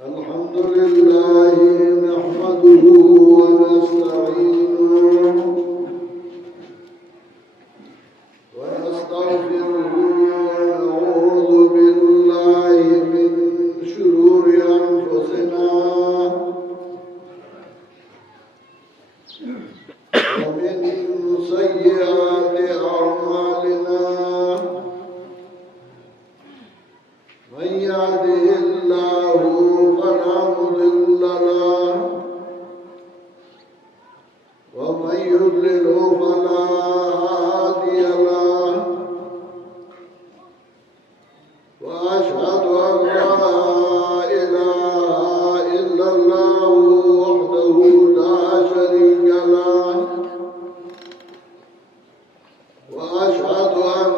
الحمد لله نحمده ونستعينه ونستغفره ونعوذ بالله من شرور أنفسنا ومن سيئات أعمالنا من يهده الله فلا مضل له ومن يضلله فلا هادي له وأشهد أن لا إله إلا الله وحده لا شريك له وأشهد أن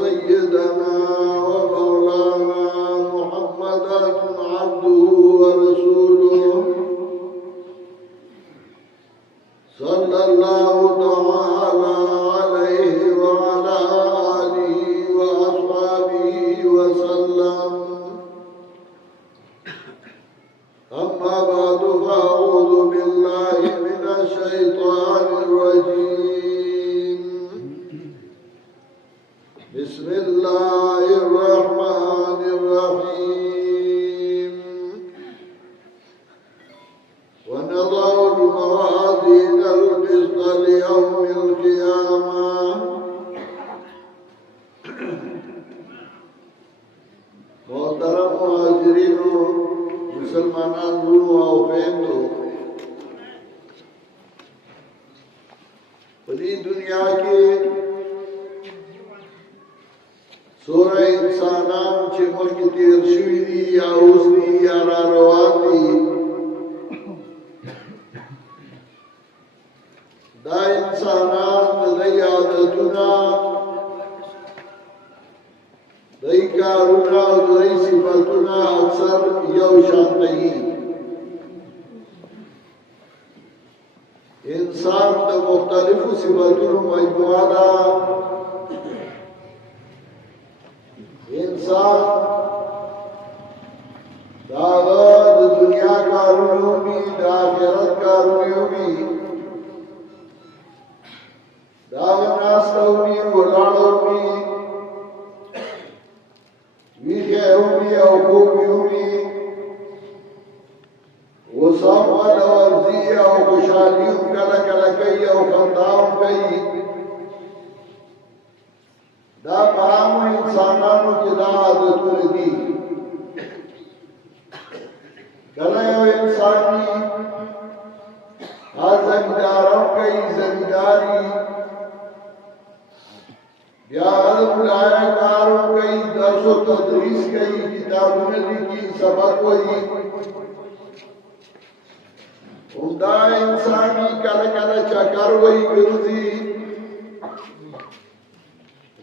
سيدنا ومولانا محمدا عبده ورسوله صلى الله تعالى عليه وعلى آله وأصحابه وسلم أما بعد فأعوذ بالله من الشيطان الرجيم بسم الله الرحمن الرحيم ونضع الموازين القسط ليوم القيامة محترم مهاجرین مسلمانان ورونو او خویندو په دې دنیا کې سوره انسانان چې مخکې تیر شوي دي یا اوس دي یا را روان دي دا انسانان د دوی عادتونه دوی کارونه او دوی صفتونه اکثر یو شان دي انسان د مختلفو صفتونو مجموعه ده انسان داغه د دنیا کارونه وي د آخرت کارونه وي داغه ناسته وي ولاړه وي ویښه وي او خوب وي وصف ولا ورزي او خوشحالي کله کله کوي او خندا کوي دا پام انسانانو کې دا عادتونه دي کله یو انساني زمیندارو کوي زمینداري بیا ملایا کارو کوي درس و تدریس کوي کتابونه لیکي سبق وایي دا انساني کله کله چکر وایي ګرځي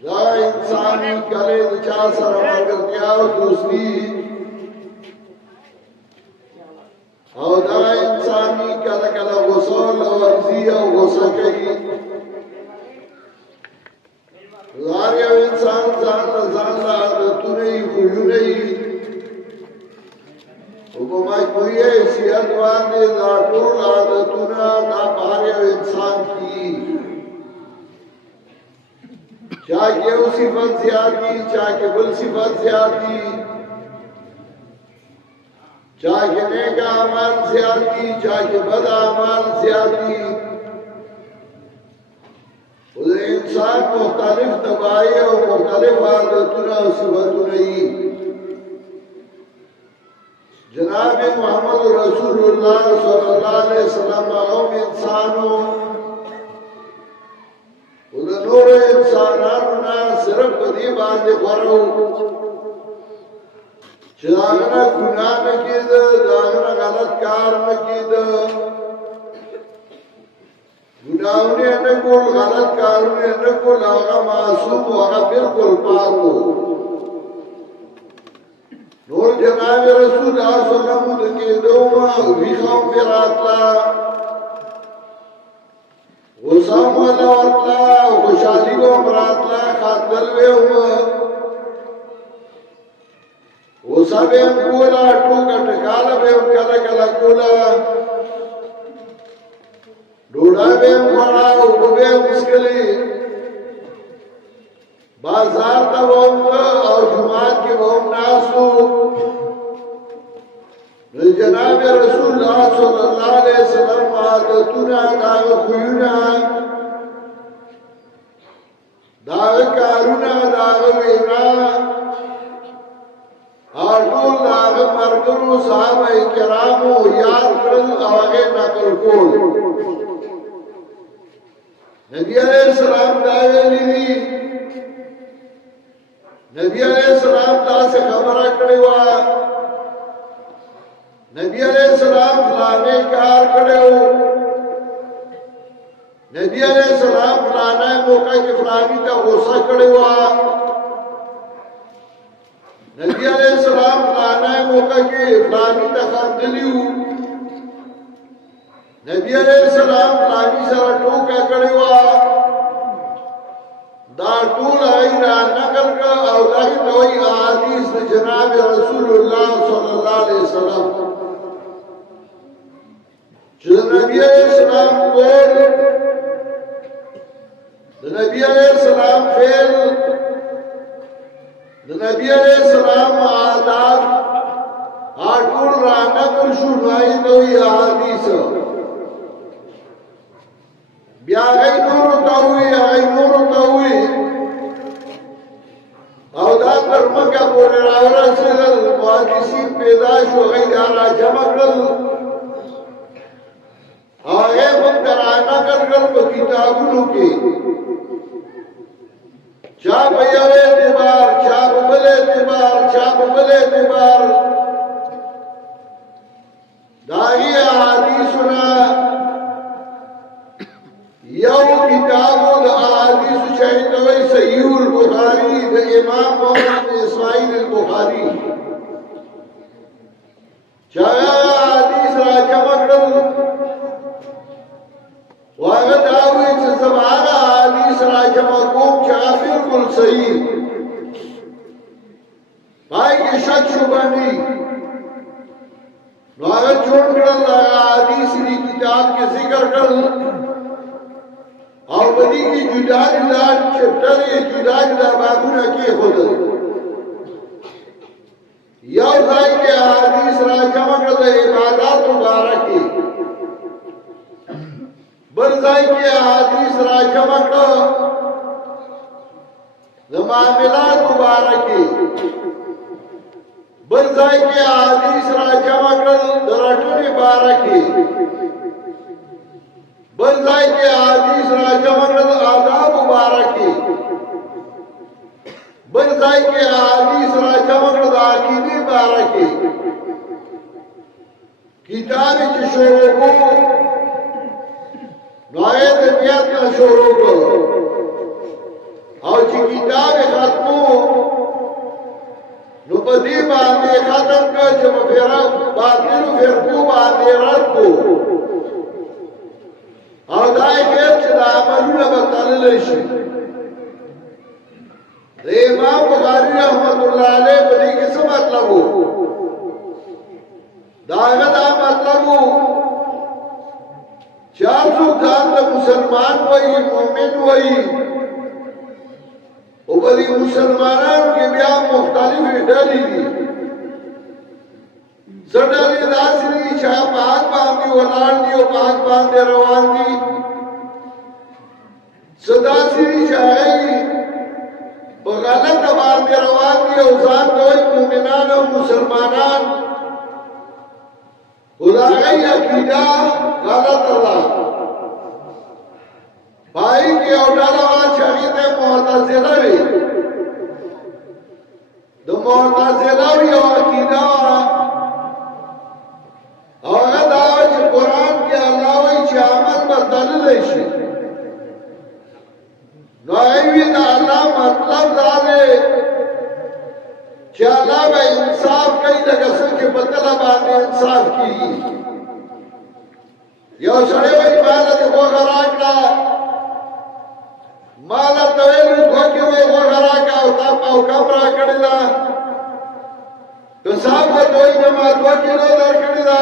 دا انسانی کله د چا سره ملګرتیا او دوستي او دا انسانی کله کله غصه او ورزي او غصه کوي هر یو انسان ځان له عادتونه یې خویونه یې او په مجموعي حیثیت باندې دا ټول عادتونه دا په هر یو انسان کې چاہے وہ صفت زیادی چاہے بل صفت زیادی چاہے نیک اعمال زیادی چاہے بد اعمال زیادی انسان مختلف طباعی اور مختلف عادتونه اور صفتونه جناب محمد رسول اللہ صلی اللہ علیہ وسلم هم انسانوں او د نور انسانانو نه صرف په دې باندې غوړو چې داغه ګناه نه کېده داغه غلط کار نه کېده ګناهونه نه کول غلط کارونه نه کول هغه معصوم او هغه بالکل پاک وو نور جناب رسول الله صلی الله علیه وسلم کې دوه ویخو فراتلا غصام والا ورطلا خوشحالی کو امراتلا خاندل وے ہوا غصہ بے ہم کولا ٹوکا ٹکال ډوډۍ وخوړه او اوبه یې وڅښلې بازار ته به هم او جومات کې به هم ناست و د جناب رسول الله صلی الله علیه وسلم عادتونه د هغه خویونه د هغه کارونه د هغه وینا ټول د هغه ملګرو صحابه کرامو یاد کړل او هغې نقل کول نبی علیہ السلام دا ویلي دي نبی علیہ السلام داسې خبره کړې وه نبی علیہ السلام فلانه کار کړو نبی علیہ السلام فلانه موقع کې فلانی ته غوسه کړې وه نبی علیہ السلام فلانه موقع کې فلانی ته خندلی وو نبی علیہ السلام فلانی سره ټوکه کړې وه دا ټول هغې را نقل کړه او دغې ته وایي احادیث د جناب رسول الله صلی الله علیه وسلم چې د نبی علیہ السلام قول د نبی علیہ السلام فعل د نبی علیہ السلام عادات ټول را نقل شو نو هغې ته وایي احادیث بیا هغې نورو ته وایي او دا تر مکه پورې راورسېدل محدثین پیدا شو هغې دا را جمع کړل هغې موږ ته را نقل کړل په کتابونو کې چا په یو اعتبار چا په بل اعتبار د هغې احادیثونه یو کتابو د احادیثو چې هغې ته وایي صحیح البخاري د امام محمد بن اسماعیل البخاري چې هغه احادیث را جمع کړل هغه دا وایي چې زه به هغه احادیث را جمع کوم چې هغه بالکل صحیح پای کې شک شبهه نه نو هغه جوړ کړل هغه احادیث دې کتاب کې ذکر کړل او بدی کی جدا چپٹر جدا بابونه کې خودل یو ځای کې احادیث را جمع کړل عبادات مبارکي بل ځای کې احادیث را جمع کړل د معاملات مبارکي بل ځای کې احادیث را جمع کړل د رټونې مبارکي بل ځای کې احادیث را جمع کړل آداب مبارکي بل ځای کې احادیث را جمع کړل عقیدې مبارکي کتاب چې شروع کو نو یې د نیت نه شروع کو او چې کتاب ختمو نو په دې باندې ختم کړ چې په فرق باطلو فرقو باندې رد کو او دا یې کېف چې دا عملونه به تللی شي د امام بخاري رحمت الله علیه په دې کې څه مطلب و دا هغه دا مطلب و چې هر څوک ځان ته مسلمان وایي مؤمن وایي او په دې مسلمانانو کې بیا مختلفې ډلې دي څه ډلې داسې دي چې په حق باندې ولاړ دي او په حق باندې روان دي څه داسې دي چې هغوی په غلطه باندې روان دي او ځان ته وایي مؤمنان او مسلمانان خو د هغوی عقیده غلطه ده په هغې کې یو ډله وه چې هغې ته معتزله وي د معتزله یو عقیده وه او هغه دا وه چې قرآن کې الله وایي چې عمل به تللی شي نو هغوی د الله مطلب دا دی چې الله به انصاف کوي لکه څنګه چې په تله باندې انصاف کېږي یو سړی وایي ماله دې غوښه راکړه ماله ته ویلو 2 کیلو غوښه راکړه او تا پاو کم راکړې ده که صاحب ته وایي چې ما 2 کیلو درکړې ده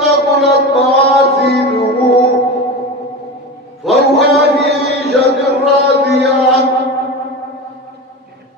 ثقلت موازينه فهو في عيشة راضية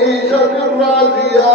عيشة راضية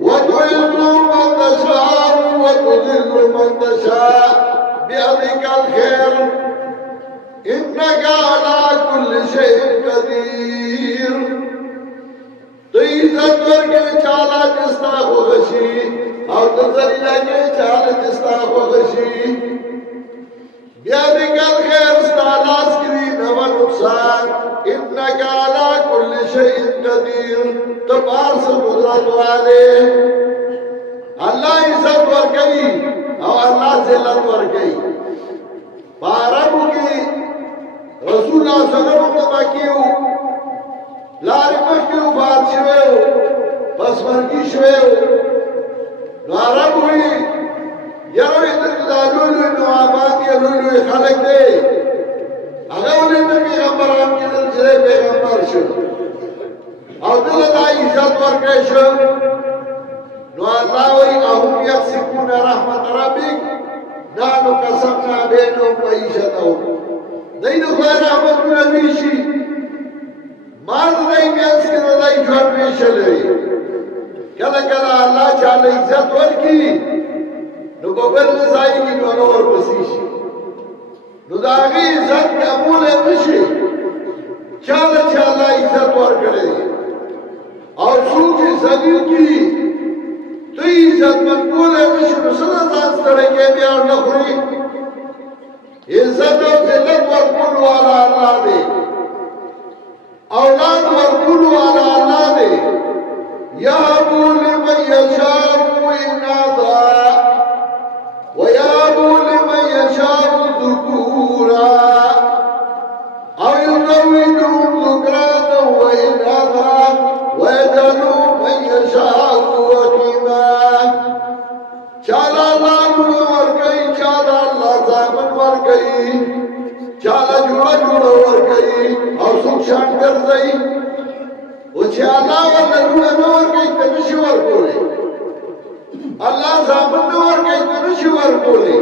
وتعز من تشاء وتذل من تشاء بيدك الخير إنك على كل شيء قدير عزت ورکے چالا جستا خوشی اور تذلیل کے چالا جستا خوشی بیادی کل خیر استعلاس کری نو نقصان انك على كل شيء قدير تبار سے قدرت والے اللہ عزت ورکی اور اللہ ذلت ورکی باربو کی رسول اللہ صلی اللہ علیہ وسلم کیو لاری مخیو بات شویو پس مرگی شویو عربو یارو ادھر لالولو نوابان یا لولو خلق دے اگولی نبی غمبران کی دل جلے پیغمبر شو او دل دا عزت ورکے شو نو اللہ وی اہم یقسکون رحمت ربک نانو قسمنا بینو معیشتو دین خیر رحمت نبی شی مال دائی میانس کے دائی جوان پیشل ہے کلا کلا اللہ چاہتا عزت ورکی نو ببر نزائی کی دونوں اور بسیشی نو داغی عزت قبول نشی چاہتا عزت ورکڑے اور سوچ زمین کی تو عزت منقول نشی نو صدا زانستڑے کے بیار نخوری عزت و ذلت ورکل والا اللہ دے اولاد ورکل والا اللہ دے یابو لمن یشاء اناثا ویابو لمن یشاء ذکورا او یزوجهم ذکرانا واناثا ویجعل من یشاء عقیما چالا اللہ جوڑا ورکئی چالا اللہ زامن ورکئی چالا جوڑا جوڑا ورکئی اور سکھ شان کر دئی وہ چالا والا جوڑا نور کئی تنشی ورکولے الله زامن نه ورکوي ته نشي ورکولی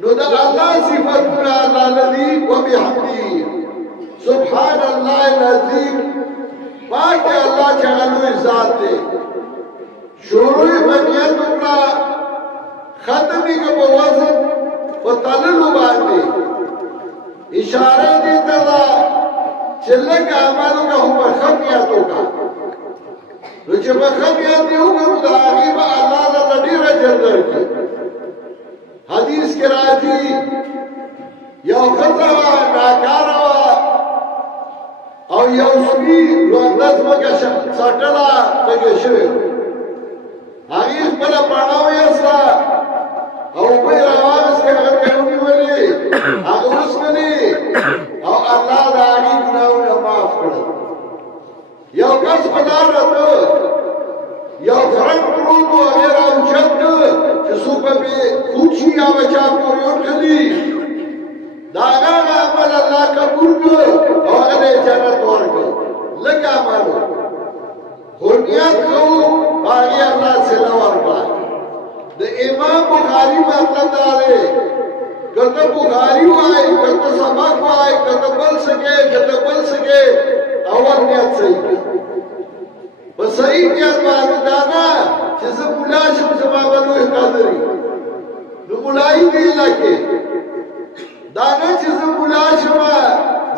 نو د الله صفتونه الله الذي وبحمده سبحان الله العظیم پاک الله چغلوی ذات دی شروع بنیت وکړه ختمی که په وزن په تللو باندې اشاره دې ته ده چې لږ عمل وکړه خو په ښه نیت وکړه نو چې په ښه نیت یې وکړه نو د هغې به الله درته ډېر اجر درکړي حدیث کې راځي یو ښځه وه ناکاره وه او یو سپي لونده ځمکه څټله تږې شوې هغې خپله پاڼه ویسته او اوبه یې راواغېستې هغه ته یې ونیولې هغه وڅښلې او الله د هغې ګناهونه معاف کړل یو کس په لاره ته یو غرق پروت و هغې راوچت کړ چې څوک به پرې خوږ شي یا به چا پورې ورکړي د هغه عمل الله قبول کړ او هغه ته یې جنت ورکړ لږ عمل خو نیت کوو هغې الله صله ورکړه د امام بخاري مطلب دا دی که ته بخاري وایې که ته سبق وایې که ته بل څه کې که ته بل څه کې اول نیت صحیح کړه په صحیح نیت باندې دا نه چې زه ملا شم زما به لوی قدر وي نو ملایي دې لکې دا نه چې زه ملا شم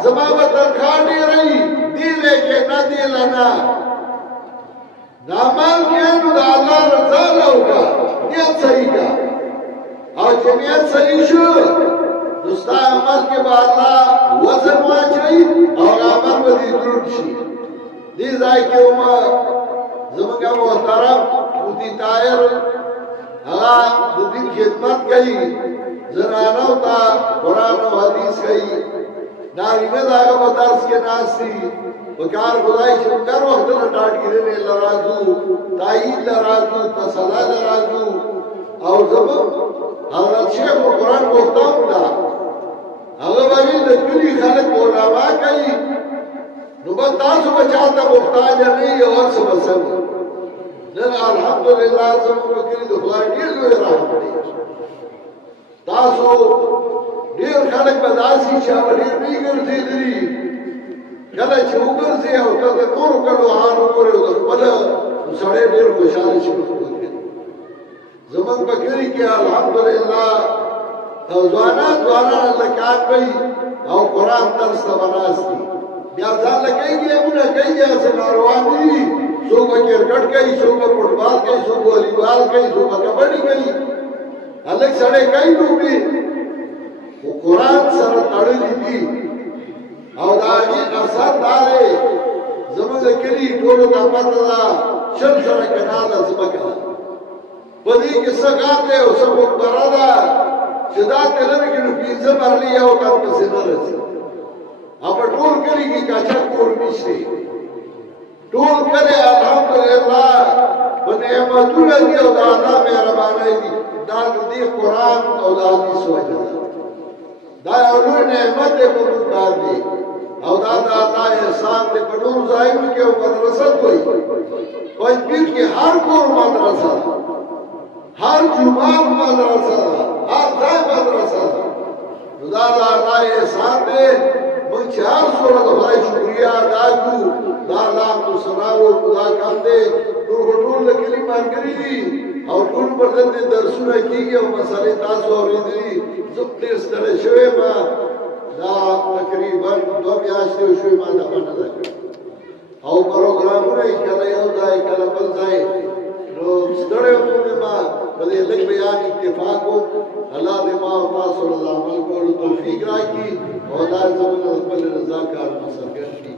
زما به تنخواه ډېره وي دې لکې نه دې له نه دا عمل کې نو د الله رضا له وکړه نیت صحیح کړه او چې نیت صحیح شو نو ستا عمل کې به الله وزن واچوي او عمل به دې دروند شي دې ځای کې زمونږ محترم مفتي طاهر هغه د دین خدمت کوي زنانو ته قرآن او حدیث کوي نارینه د هغه په درس کې ناست دي په کار خدای چې موږ هر وخت له ډاډګیرنې له راځو تایید له راځو تسلا له راځو او زموږ حضرت شیخ قرآن گفتم ده هغه به ویل د کلي خلک علما کوي نو به تاسو به چاته محتاج نه یې او هر څه به سم نن الحمدلله زموږ په کلي د خدای ډېر لوی رحمت دی تاسو ډېر خلک به داسې چې هغه ډېر نه ګرځېدلي کله چې وګرځې او ته د نورو کلو حال وګورې او د خپله نو سړی ډېر خوشحاله شي زموږ په کلي کې الحمدلله ځوانان هلته کار کوي او قرآن درس ته به ناست دي بیا ځان له کوي ګیمونه کوي هغسې ناروان دي څوک به کرکټ کوي څوک به فټبال کوي څوک والیبال کوي څوک به کبډي کوي هلک سړی کوي لوبې خو قرآن سره تړلي دي او د هغې اثر دا دی زموږ د کلي ټولو ته پته ده 6 زره کناله ځمکه ده په دې کې څه غار دی او څه مقبره ده چې دا ته لرې کړي نو 15 مرلې یو تن پسې نه رسي او په ټول کلي کې کاچا کور نشته ټول کلی الحمدلله په نعمتونه دي او د الله مهربانۍ دي دا د دې قرآن او د حدیث وجه ده دا یو لوی نعمت دی په موږ باندې او دا د الله احسان دی په نورو ځایونو کې یو مدرسه کوي پنجپیر کې هر کور مدرسه ده هر جومات مدرسه ده هر ځای مدرسه ده نو دا د الله احسان دی موږ چې هر څومره د خدای شکریا ادا کړو دا الله مو ثنا او دا کم دی ټول د کلي ملګري دي او ټول پر دې درسونه کېږي او مسالې تاسو اورېدلي زه ډېر ستړی شوی یم دا تقریبا 2 میاشتې شوې ما دغه نه ده کړې او پروګرامونه یې کله یو ځای کله بل ځای نو ستړی وم ما په دې لږ بیان اتفاق و الله دې ما او تاسو له عمل کولو توفیق راکړي او دا زموږ خپل رضا کار مسرګر کړي